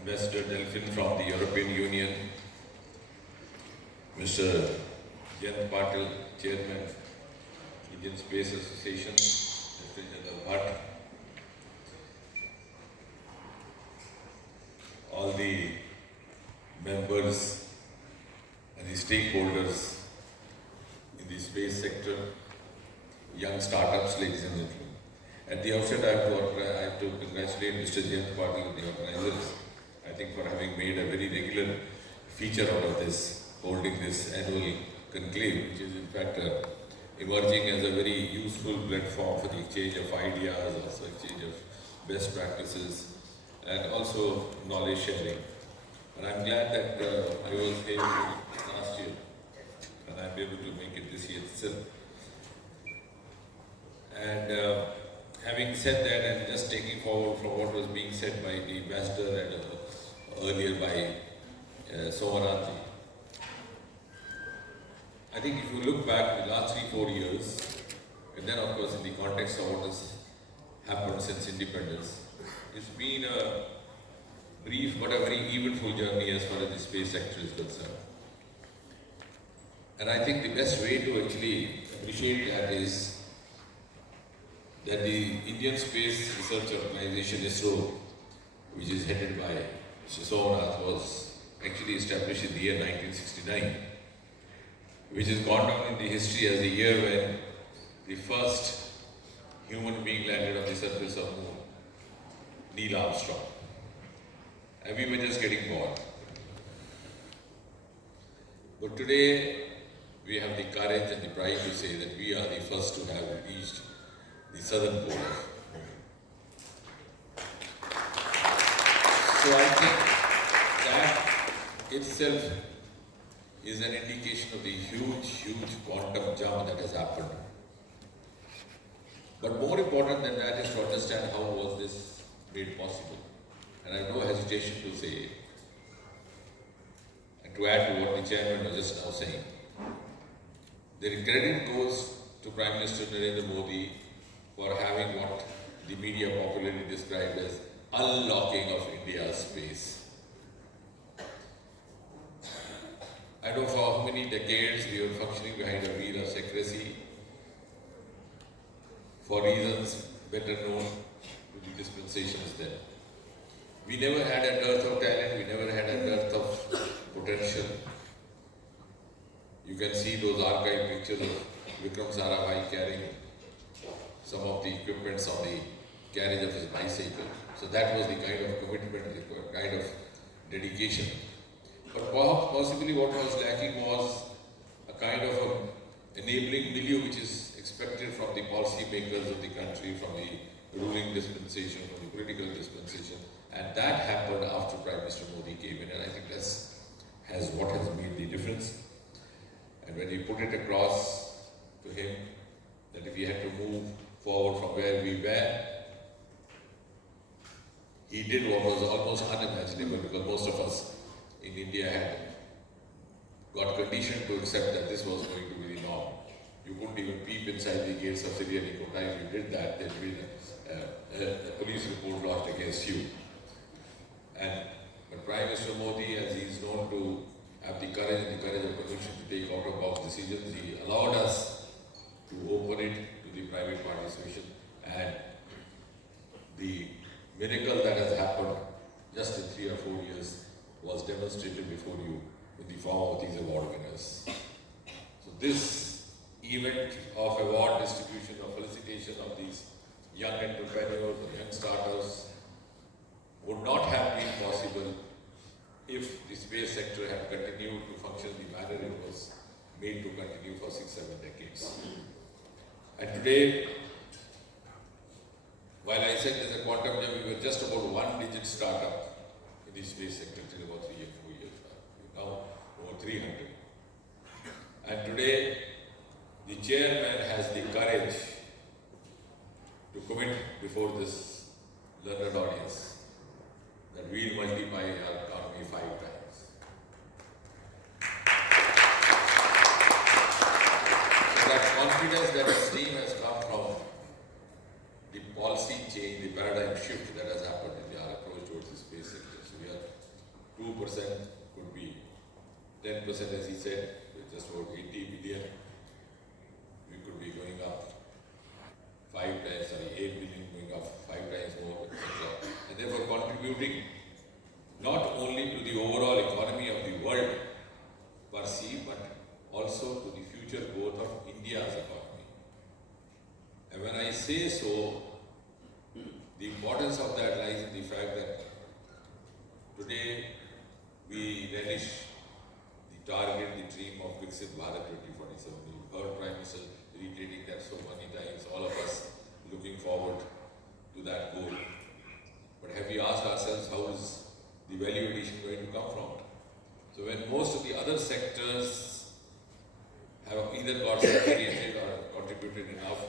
Ambassador Delphin from the European Union, Mr. Jitendra, Chairman, Indian Space Association, Mr. Jitendra, all the members and the stakeholders in the space sector, young startups, ladies and gentlemen. At the outset, I have to congratulate Mr. Jitendra and the organizers, I think, for having made a very regular feature out of this, holding this annual conclave, which is in fact emerging as a very useful platform for the exchange of ideas, also exchange of best practices, and also knowledge sharing. And I'm glad that I was here last year, and I'm able to make it this year itself. And having said that, and just taking forward from what was being said by the ambassador and earlier by Somanatji, I think if you look back the last 3-4 years, and then of course in the context of what has happened since independence, it's been a brief but a very eventful journey as far as the space sector is concerned. And I think the best way to actually appreciate that is that the Indian Space Research Organization, ISRO, which is headed by Mr. Somanath, was actually established in the year 1969, which has gone down in the history as the year when the first human being landed on the surface of the moon, Neil Armstrong. And we were just getting born. But today, we have the courage and the pride to say that we are the first to have reached the southern pole. So I think that itself is an indication of the huge quantum jump that has happened. But more important than that is to understand how was this made possible. And I have no hesitation to say, and to add to what the chairman was just now saying, the credit goes to Prime Minister Narendra Modi for having what the media popularly described as unlocking of India's space. I know for how many decades we were functioning behind a veil of secrecy for reasons better known to the dispensations then. We never had a dearth of talent, we never had a dearth of potential. You can see those archive pictures of Vikram Sarabhai carrying some of the equipments on the carriage of his bicycle. So that was the kind of commitment, the kind of dedication. But possibly what was lacking was a kind of enabling milieu which is expected from the policy makers of the country, from the ruling dispensation, from the political dispensation. And that happened after Prime Minister Modi came in, and I think that's what has made the difference. And when we put it across to him that if we had to move forward from where we were, he did what was almost unimaginable, because most of us in India had got conditioned to accept that this was going to be the norm. You couldn't even peep inside the gates of Sirianikota. If you did that, there'd be a police report lodged against you. But Prime Minister Modi, as he is known to have the courage and the courage of conviction to take out-of-box decisions, he allowed us to open it to the private participation, and the miracle that has happened just in 3 or 4 years was demonstrated before you in the form of these award winners. So this event of award distribution, of felicitation of these young entrepreneurs, the young startups, would not have been possible if the space sector had continued to function the manner it was made to continue for 6-7 decades. And today, while I said there's a quantum jump, we were just about 1-digit startup in the space sector till about 3 or 4 years back. We're now over 300. And today, the chairman has the courage to commit before this learned audience that we'll multiply our economy 5 times. So that confidence, that esteem has come from the policy change, the paradigm shift that has happened in our approach towards the space sector. So we are 2%, could be 10%, as he said, with just about 80 billion. We could be going up 8 billion going up 5 times more, etc. And therefore contributing not only to the overall economy of the world per se, but also to the future growth of India's economy. And when I say so, the importance of that lies in the fact that today we relish the target, the dream of Viksit Bharat 2047. We heard Prime Minister reiterating that so many times, all of us looking forward to that goal. But have we asked ourselves, how is the value addition going to come from? So when most of the other sectors have either got saturated or contributed enough,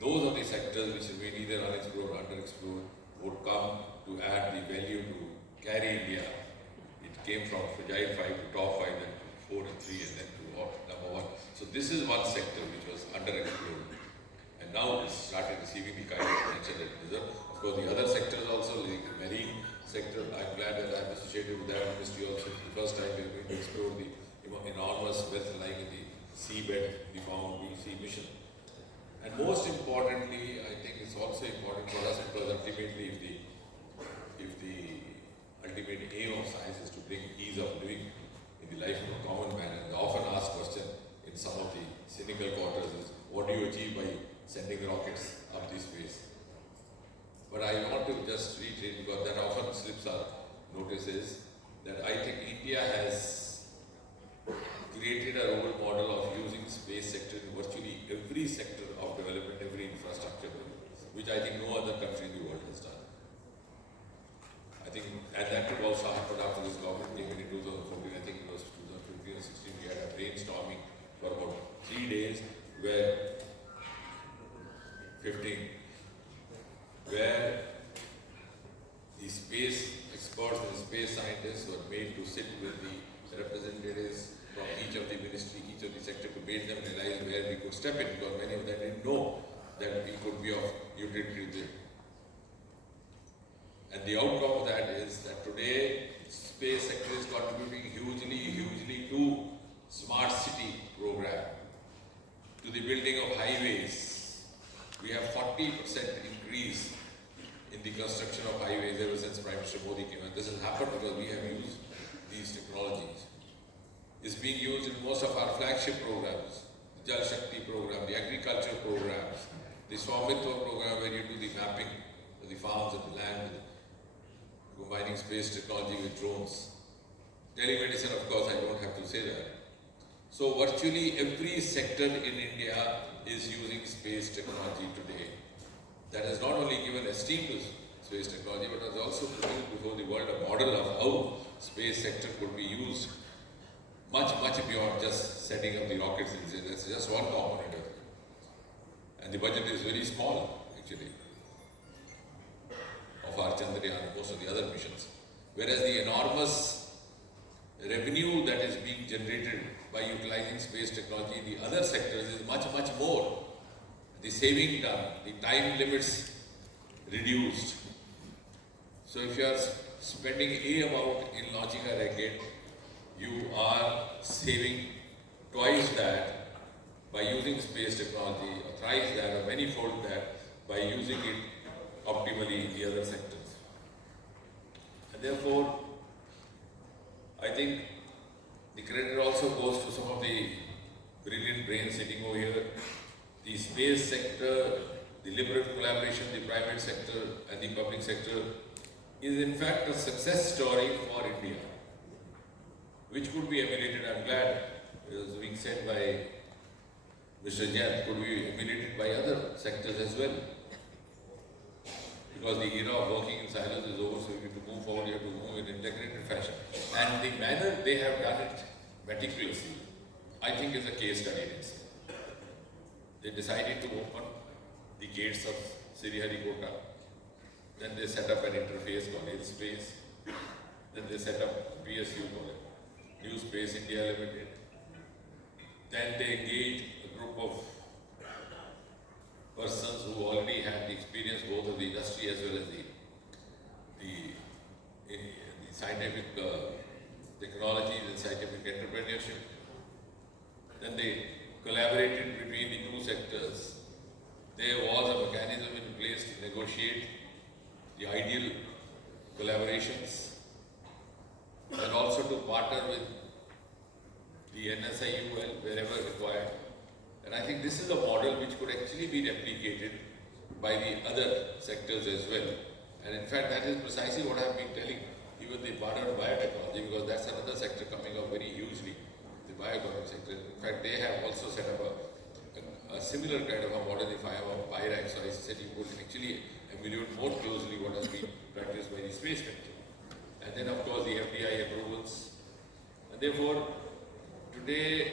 those are the sectors which remain either unexplored or underexplored would come to add the value to carry India. It came from fragile 5 to top 5, then to 4 and 3, and then to number 1. So this is one sector which was underexplored. And now it's started receiving the kind of attention that it deserves. Of course, the other sectors also, like the marine sector, I'm glad that I'm associated with that ministry also. For the first time, we're going to explore the enormous wealth lying in the seabed, the found sea mission. And most importantly, I think it's also important for us because ultimately, if the ultimate aim of science is to bring ease of living in the life of a common man, and the often asked question in some of the cynical quarters is, what do you achieve by sending rockets up the space? But I want to just reiterate, because that often slips our notices, that I think India has created a role model of using space sector in virtually every sector of development, every infrastructure, which I think no other country in the world has done. I think, and that could also happen after this government came in 2014, I think it was 2015 or 16, we had a brainstorming for about 3 days, where the space experts and the space scientists were made to sit with the representatives from each of the ministry, each of the sector, to make them realize where we could step in, because many of them didn't know that we could be of utility to them. And the outcome of that is that today, space sector is contributing hugely to smart city program, to the building of highways. We have 40% increase in the construction of highways ever since Prime Minister Modi came. And this has happened because we have used these technologies. It's being used in most of our flagship programs, the Jal Shakti program, the agriculture programs, the Swamitva program where you do the mapping of the farms and the land, combining space technology with drones. Telemedicine, of course, I don't have to say that. So virtually every sector in India is using space technology today. That has not only given esteem to space technology, but has also produced before the world a model of how space sector could be used much beyond just setting up the rockets. That's just one component of it. And the budget is very small, actually, of our Chandrayaan and most of the other missions. Whereas the enormous revenue that is being generated by utilizing space technology in the other sectors is much more. The saving done, the time limits reduced. So if you are spending a amount in launching a rocket, you are saving twice that by using space technology, or thrice that, or manyfold that by using it optimally in the other sectors. And therefore, I think the credit also goes to some of the brilliant brains sitting over here. The space sector, the liberal collaboration, the private sector and the public sector is in fact a success story for India, which could be emulated. I'm glad it was being said by Mr. Jain, could be emulated by other sectors as well. Because the era of working in silos is over, so you need to move forward, you have to move in integrated fashion. And the manner they have done it meticulously, I think is a case study in itself. They decided to open the gates of Sriharikota. Then they set up an interface called Space. Then they set up PSU called New Space India Limited. Then they engaged a group of persons who already have the experience both of the industry as well as the scientific technologies and scientific entrepreneurship. Then they collaborated between the two sectors. There was a mechanism in place to negotiate the ideal collaborations and also to partner with the NSIUL wherever required. And I think this is a model which could actually be replicated by the other sectors as well. And in fact, that is precisely what I have been telling even the partner biotechnology, because that's another sector coming up very hugely, the bioeconomic sector. In fact, they have also set up a similar kind of a model. If I have a BIRAC, so I said you could actually emulate more closely what has been practiced by the space sector. And then of course the FDI approvals. And therefore, today